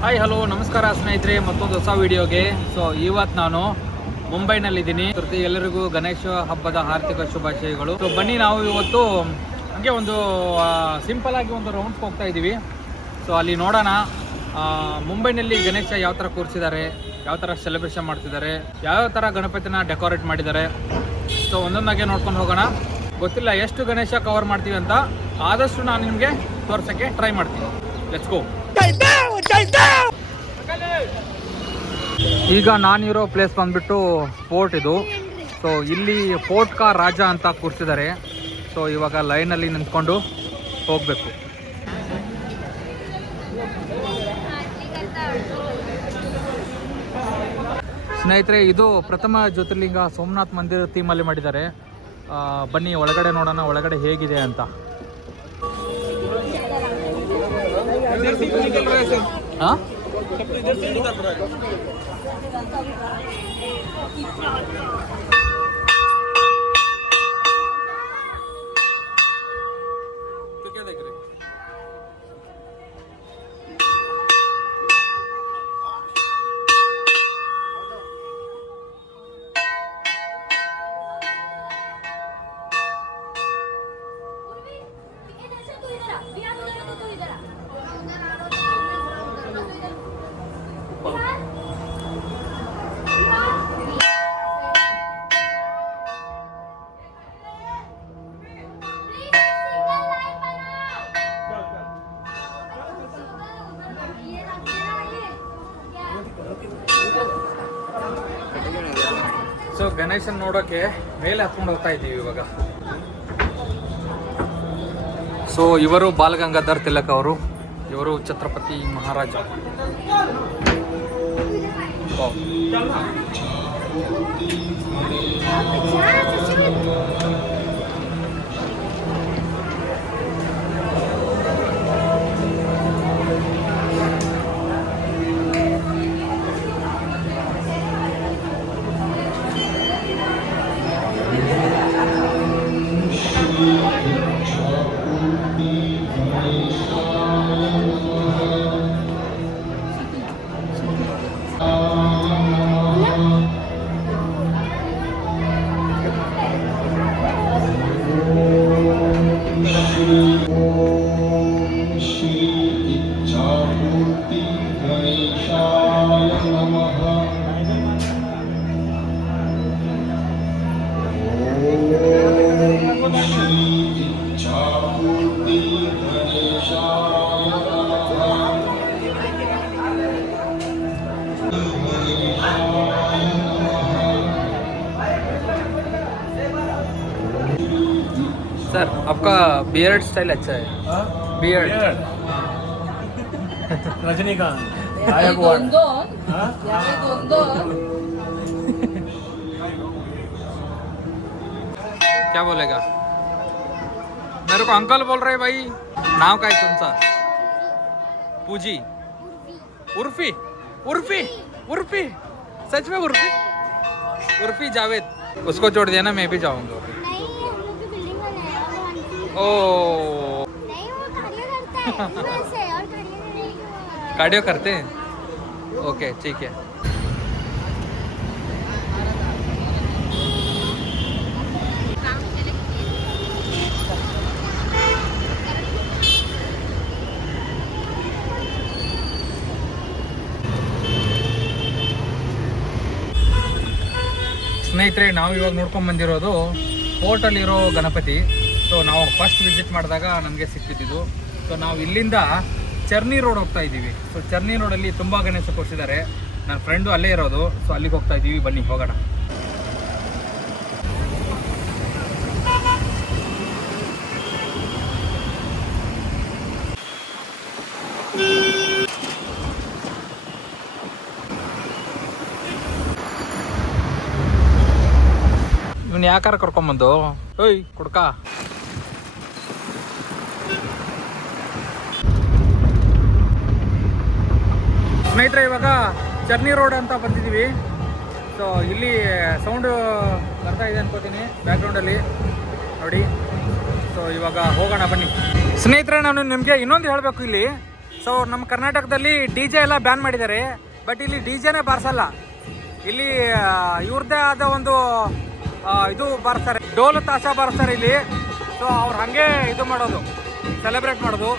Hi hello ನಮಸ್ಕಾರ ಸ್ನೇಹಿತರೆ, ಮತ್ತೊಂದು ಹೊಸ ವಿಡಿಯೋಗೆ. ಸೊ ಇವತ್ತು ನಾನು ಮುಂಬೈನಲ್ಲಿದ್ದೀನಿ. ಎಲ್ಲರಿಗೂ ಗಣೇಶ ಹಬ್ಬದ ಆರ್ಥಿಕ ಶುಭಾಶಯಗಳು. ಸೊ ಬನ್ನಿ, ನಾವು ಇವತ್ತು ಹಾಗೆ ಒಂದು ಸಿಂಪಲ್ ಆಗಿ ಒಂದು ರೌಂಡ್ಸ್ ಹೋಗ್ತಾ ಇದ್ದೀವಿ. ಸೊ ಅಲ್ಲಿ ನೋಡೋಣ ಮುಂಬೈನಲ್ಲಿ ಗಣೇಶ ಯಾವ ಥರ ಕೂರಿಸಿದ್ದಾರೆ, ಯಾವ ಥರ ಸೆಲೆಬ್ರೇಷನ್ ಮಾಡ್ತಿದ್ದಾರೆ, ಯಾವ್ಯಾವ ಥರ ಗಣಪತಿನ ಡೆಕೋರೇಟ್ ಮಾಡಿದ್ದಾರೆ. ಸೊ ಒಂದೊಂದಾಗೆ ನೋಡ್ಕೊಂಡು ಹೋಗೋಣ. ಗೊತ್ತಿಲ್ಲ ಎಷ್ಟು ಗಣೇಶ ಕವರ್ ಮಾಡ್ತೀವಿ ಅಂತ, ಆದಷ್ಟು ನಾನು ನಿಮಗೆ ತೋರ್ಸೋಕ್ಕೆ ಟ್ರೈ ಮಾಡ್ತೀನಿ. Let's go. ಈಗ ನಾನಿರೋ ಪ್ಲೇಸ್ ಬಂದ್ಬಿಟ್ಟು ಫೋರ್ಟ್ ಇದು. ಸೊ ಇಲ್ಲಿ ಫೋರ್ಟ್ ಕಾ ರಾಜ ಅಂತ ಕೂರಿಸಿದ್ದಾರೆ. ಸೊ ಇವಾಗ ಲೈನಲ್ಲಿ ನಿಂತ್ಕೊಂಡು ಹೋಗಬೇಕು. ಸ್ನೇಹಿತರೆ, ಇದು ಪ್ರಥಮ ಜ್ಯೋತಿರ್ಲಿಂಗ ಸೋಮನಾಥ್ ಮಂದಿರ ಥೀಮಲ್ಲಿ ಮಾಡಿದ್ದಾರೆ. ಬನ್ನಿ ಒಳಗಡೆ ನೋಡೋಣ, ಒಳಗಡೆ ಹೇಗಿದೆ ಅಂತ. हाँ तो क्या देख रहे? ಸೊ ಗಣೇಶನ್ ನೋಡೋಕೆ ಮೇಲೆ ಹತ್ಕೊಂಡು ಹೋಗ್ತಾ ಇದ್ದೀವಿ ಇವಾಗ. ಸೊ ಇವರು ಬಾಲ್ ಗಂಗಾಧರ್ ತಿಲಕ್ ಅವರು, ಇವರು ಛತ್ರಪತಿ ಮಹಾರಾಜ. सर आपका बियर्ड स्टाइल अच्छा है. बियर्ड रजनीकांत क्या बोलेगा? मेरे को अंकल बोल रहे भाई. नाम का है तुमचा? पूजी, उर्फी उर्फी उर्फी, सच में उर्फी उर्फी जावेद. उसको छोड़ दिया ना, मैं भी जाऊंगा. ओ नहीं, वो कार्डियो करता है वैसे, और कार्डियो करते हैं. ओके ठीक है. ಸ್ನೇಹಿತರೆ, ನಾವು ಇವಾಗ ನೋಡ್ಕೊಂಡು ಬಂದಿರೋದು ಫೋರ್ಟಲ್ಲಿರೋ ಗಣಪತಿ. ಸೊ ನಾವು ಫಸ್ಟ್ ವಿಸಿಟ್ ಮಾಡಿದಾಗ ನಮಗೆ ಸಿಕ್ಕಿದ್ದು. ಸೊ ನಾವು ಇಲ್ಲಿಂದ ಚರ್ನಿ ರೋಡ್ ಹೋಗ್ತಾ ಇದ್ದೀವಿ. ಸೊ ಚರ್ನಿ ರೋಡಲ್ಲಿ ತುಂಬ ಗಣೇಶ ಕೂರಿಸಿದ್ದಾರೆ. ನನ್ನ ಫ್ರೆಂಡು ಅಲ್ಲೇ ಇರೋದು. ಸೊ ಅಲ್ಲಿಗೆ ಹೋಗ್ತಾ ಇದ್ದೀವಿ. ಬನ್ನಿ ಹೋಗೋಣ. ಇವನು ಯಾಕಾರ ಕರ್ಕೊಂಬಂದು ಓಯ್ ಕುಡ್ಕ. ಸ್ನೇಹಿತರೆ, ಇವಾಗ ಚರ್ನಿ ರೋಡ್ ಅಂತ ಬಂದಿದ್ದೀವಿ. ಸೊ ಇಲ್ಲಿ ಸೌಂಡು ಬರ್ತಾ ಇದೆ ಅನ್ಕೋತೀನಿ ಬ್ಯಾಕ್ಗ್ರೌಂಡಲ್ಲಿ ನೋಡಿ. ಸೊ ಇವಾಗ ಹೋಗೋಣ ಬನ್ನಿ. ಸ್ನೇಹಿತರೆ, ನಾನು ನಿಮಗೆ ಇನ್ನೊಂದು ಹೇಳಬೇಕು. ಇಲ್ಲಿ ಸೊ ನಮ್ಮ ಕರ್ನಾಟಕದಲ್ಲಿ ಡಿ ಜೆ ಎಲ್ಲ ಬ್ಯಾನ್ ಮಾಡಿದ್ದಾರೆ, ಬಟ್ ಇಲ್ಲಿ ಡಿ ಜೆನೇ ಬಾರಿಸಲ್ಲ. ಇಲ್ಲಿ ಇವ್ರದ್ದೇ ಆದ ಒಂದು ಇದು ಬಾರಿಸ್ತಾರೆ, ಡೋಲು ತಾಶ ಬಾರಿಸ್ತಾರೆ ಇಲ್ಲಿ. ಸೊ ಅವ್ರು ಹಾಗೆ ಇದು ಮಾಡೋದು, ಸೆಲೆಬ್ರೇಟ್ ಮಾಡೋದು.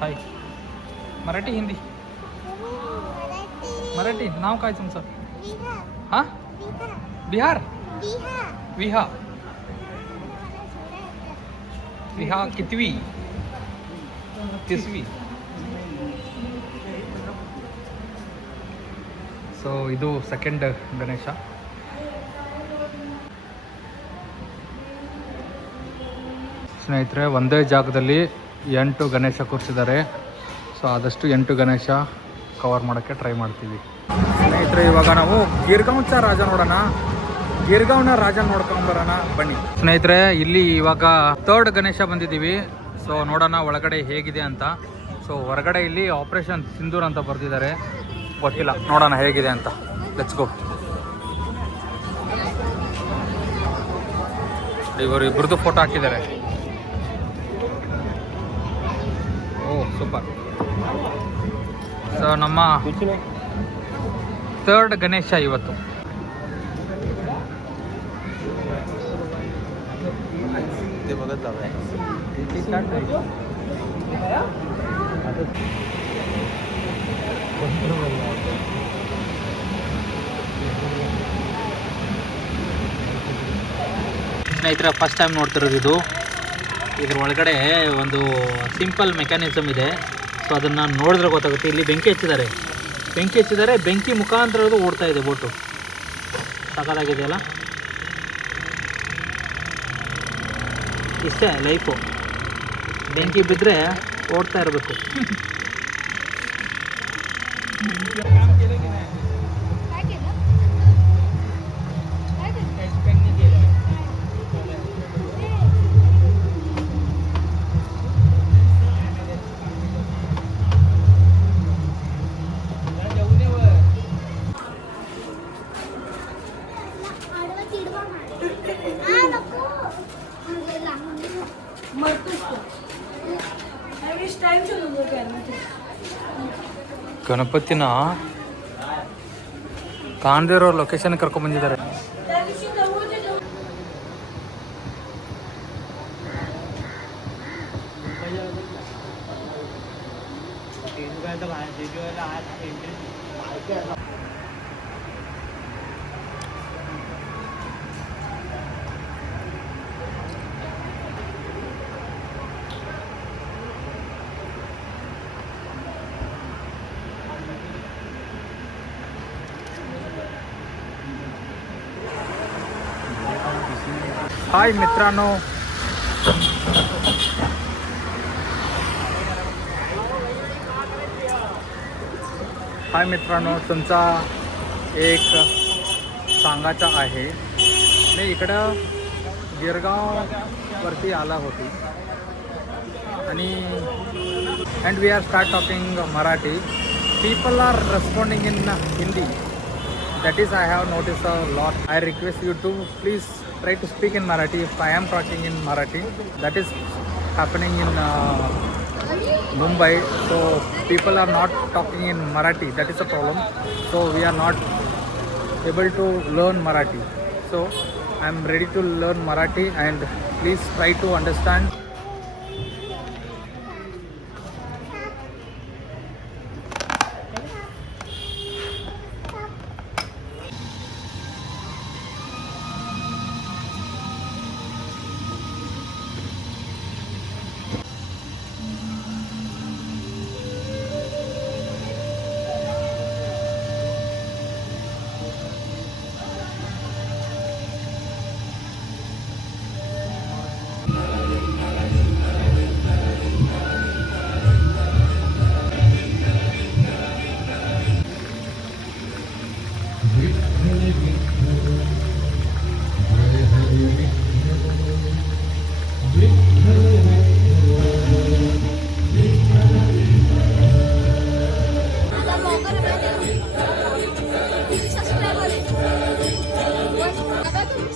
हाय मराठी हिंदी मराठी नाव काय तुमचं? हां बिहार विहा विहा कितवी 10वी. ಸೊ ಇದು ಸೆಕೆಂಡ್ ಗಣೇಶ. ಸ್ನೇಹಿತರೆ, ಒಂದೇ ಜಾಗದಲ್ಲಿ 8 ಗಣೇಶ ಕೂರಿಸಿದ್ದಾರೆ. ಸೊ ಆದಷ್ಟು 8 ಗಣೇಶ ಕವರ್ ಮಾಡೋಕ್ಕೆ ಟ್ರೈ ಮಾಡ್ತೀವಿ. ಸ್ನೇಹಿತರೆ, ಇವಾಗ ನಾವು ಗಿರ್ಗಾಂವ್ಚ ರಾಜ ನೋಡೋಣ. ಗಿರ್ಗಾಂವ್ನ ರಾಜ ನೋಡ್ಕೊಂಬರೋಣ ಬನ್ನಿ. ಸ್ನೇಹಿತರೆ, ಇಲ್ಲಿ ಇವಾಗ 3rd ಗಣೇಶ ಬಂದಿದ್ದೀವಿ. ಸೊ ನೋಡೋಣ ಒಳಗಡೆ ಹೇಗಿದೆ ಅಂತ. ಸೊ ಹೊರಗಡೆ ಇಲ್ಲಿ ಆಪರೇಷನ್ ಸಿಂಧೂರ್ ಅಂತ ಬರ್ತಿದ್ದಾರೆ, ಗೊತ್ತಿಲ್ಲ, ನೋಡೋಣ ಹೇಗಿದೆ ಅಂತ. Let's go. ಇವರು ಇಬ್ಬರದು ಫೋಟೋ ಹಾಕಿದ್ದಾರೆ. ಓ ಸೂಪರ್. ಸೊ ನಮ್ಮ 3rd ಗಣೇಶ ಇವತ್ತು. ಸ್ನೇಹಿತರೆ, ಫಸ್ಟ್ ಟೈಮ್ ನೋಡ್ತಿರೋದು ಇದು. ಇದ್ರ ಒಳಗಡೆ ಒಂದು ಸಿಂಪಲ್ ಮೆಕ್ಯಾನಿಸಮ್ ಇದೆ. ಸೊ ಅದನ್ನು ನೋಡಿದ್ರೆ ಗೊತ್ತಾಗುತ್ತೆ. ಇಲ್ಲಿ ಬೆಂಕಿ ಹಚ್ಚಿದ್ದಾರೆ, ಬೆಂಕಿ ಮುಖಾಂತರ ಅದು ಓಡ್ತಾ ಇದೆ ಬೋಟು. ಸಖತ್ತಾಗಿದೆಯಲ್ಲ. ಇಷ್ಟೇ ಲೈಫು, ಬೆಂಕಿ ಬಿದ್ದರೆ ಓಡ್ತಾ ಇರಬೇಕು. ಗಣಪತಿನ ಕಾಣದಿರೋ ಲೊಕೇಶನ್ ಕರ್ಕೊಂಡ್ ಬಂದಿದ್ದಾರೆ. हाय मित्रांनो, तुमचा एक सांगायचं आहे. मी इकडं गिरगाववरती आला होती आणि and we are start talking Marathi. People are responding in Hindi. That is I have noticed a lot. I request you to please try to speak in Marathi. If I am talking in Marathi, that is happening in Mumbai. So people are not talking in Marathi. That is a problem. So we are not able to learn Marathi. So I am ready to learn Marathi and please try to understand.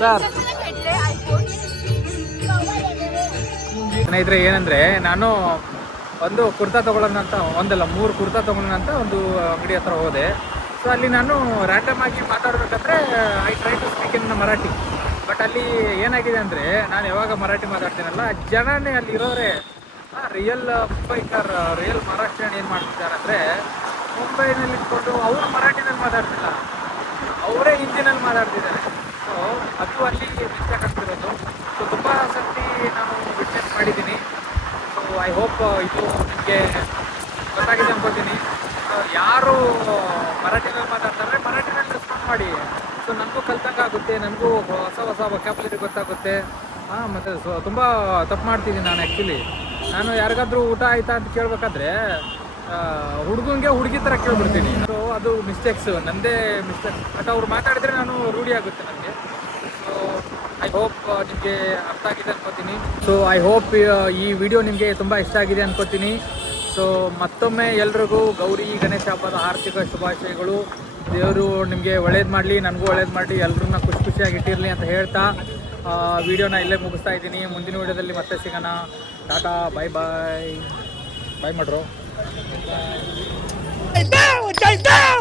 Sir ಸ್ನೇಹಿತರೆ ಏನಂದರೆ ನಾನು ಒಂದು ಕುರ್ತಾ ತೊಗೊಳ್ಳೋಣ ಅಂತ ಒಂದಲ್ಲ 3 ಕುರ್ತಾ ತೊಗೊಳ್ಳೋಣ ಅಂತ ಒಂದು ಅಂಗಡಿ ಹತ್ರ ಹೋದೆ. ಸೊ ಅಲ್ಲಿ ನಾನು ರ್ಯಾಂಡಮ್ ಆಗಿ ಮಾತಾಡಬೇಕಾದ್ರೆ I try to speak in Marathi. But ಅಲ್ಲಿ ಏನಾಗಿದೆ ಅಂದರೆ ನಾನು ಯಾವಾಗ ಮರಾಠಿ ಮಾತಾಡ್ತೀನಲ್ಲ ಜನನೇ ಅಲ್ಲಿ ಇರೋರೆ ರಿಯಲ್ ಮುಂಬೈಕರ್ ರಿಯಲ್ ಮಹಾರಾಷ್ಟ್ರೀಯನ್ ಏನು ಮಾಡ್ತಿದ್ದಾರೆ ಅಂದರೆ ಮುಂಬೈನಲ್ಲಿ ಇಟ್ಕೊಂಡು ಅವರು ಮರಾಠಿನಲ್ಲಿ ಮಾತಾಡ್ತಿಲ್ಲ, ಅವರೇ ಹಿಂದಿನಲ್ಲಿ ಮಾತಾಡ್ತಿದ್ದಾರೆ. ಸೊ ಅದು ಅಲ್ಲಿ ಮಿಸ್ಟೇಕ್ ಆಗ್ತಿರೋದು. ಸೊ ತುಂಬ ಸರ್ತಿ ನಾನು ವಿಟ್ನೆಸ್ ಮಾಡಿದ್ದೀನಿ. ಸೊ ಐ ಹೋಪ್ ಇದು ನಿಮಗೆ ಗೊತ್ತಾಗಿದೆ ಅನ್ಕೋತೀನಿ. ಯಾರು ಮರಾಠಿನಲ್ಲಿ ಮಾತಾಡ್ತಾರೆ ಮರಾಠಿನಲ್ಲಿ ರೆಸ್ಪಾಂಡ್ ಮಾಡಿ. ಸೊ ನನಗೂ ಕಲ್ತಂಗೆ ಆಗುತ್ತೆ, ನನಗೂ ಹೊಸ ಹೊಸ ವೊಕ್ಯಾಬ್ಯುಲರಿ ಗೊತ್ತಾಗುತ್ತೆ. ಮತ್ತು ತುಂಬ ತಪ್ಪು ಮಾಡ್ತಿದ್ದೀನಿ ನಾನು. ಆ್ಯಕ್ಚುಲಿ ನಾನು ಯಾರಿಗಾದ್ರೂ ಊಟ ಆಯಿತಾ ಅಂತ ಕೇಳಬೇಕಾದ್ರೆ ಹುಡುಗಂಗೆ ಹುಡುಗಿ ಥರ ಕೇಳ್ಬಿಡ್ತೀನಿ. ಸೊ ಅದು ಮಿಸ್ಟೇಕ್ಸು, ನನ್ನದೇ ಮಿಸ್ಟೇಕ್. ಬಟ್ ಅವ್ರು ಮಾತಾಡಿದ್ರೆ ನಾನು ರೂಢಿ ಆಗುತ್ತೆ ನನಗೆ. ಸೊ ಐ ಹೋಪ್ ನಿಮಗೆ ಅರ್ಥ ಆಗಿದೆ ಅನ್ಕೋತೀನಿ. ಸೊ ಐ ಹೋಪ್ ಈ ವಿಡಿಯೋ ನಿಮಗೆ ತುಂಬ ಇಷ್ಟ ಆಗಿದೆ ಅನ್ಕೋತೀನಿ. ಸೊ ಮತ್ತೊಮ್ಮೆ ಎಲ್ರಿಗೂ ಗೌರಿ ಗಣೇಶ ಹಬ್ಬದ ಆರ್ಥಿಕ ಶುಭಾಶಯಗಳು. ದೇವರು ನಿಮಗೆ ಒಳ್ಳೇದು ಮಾಡಲಿ, ನನಗೂ ಒಳ್ಳೇದು ಮಾಡಲಿ, ಎಲ್ರನ್ನ ಖುಷಿಯಾಗಿ ಇಟ್ಟಿರಲಿ ಅಂತ ಹೇಳ್ತಾ ವಿಡಿಯೋನ ಇಲ್ಲೇ ಮುಗಿಸ್ತಾ ಇದ್ದೀನಿ. ಮುಂದಿನ ವಿಡಿಯೋದಲ್ಲಿ ಮತ್ತೆ ಸಿಗೋಣ. ಟಾಟಾ, ಬಾಯ್ ಬಾಯ್. ಬಾಯ್ ಮಾಡ್ರು.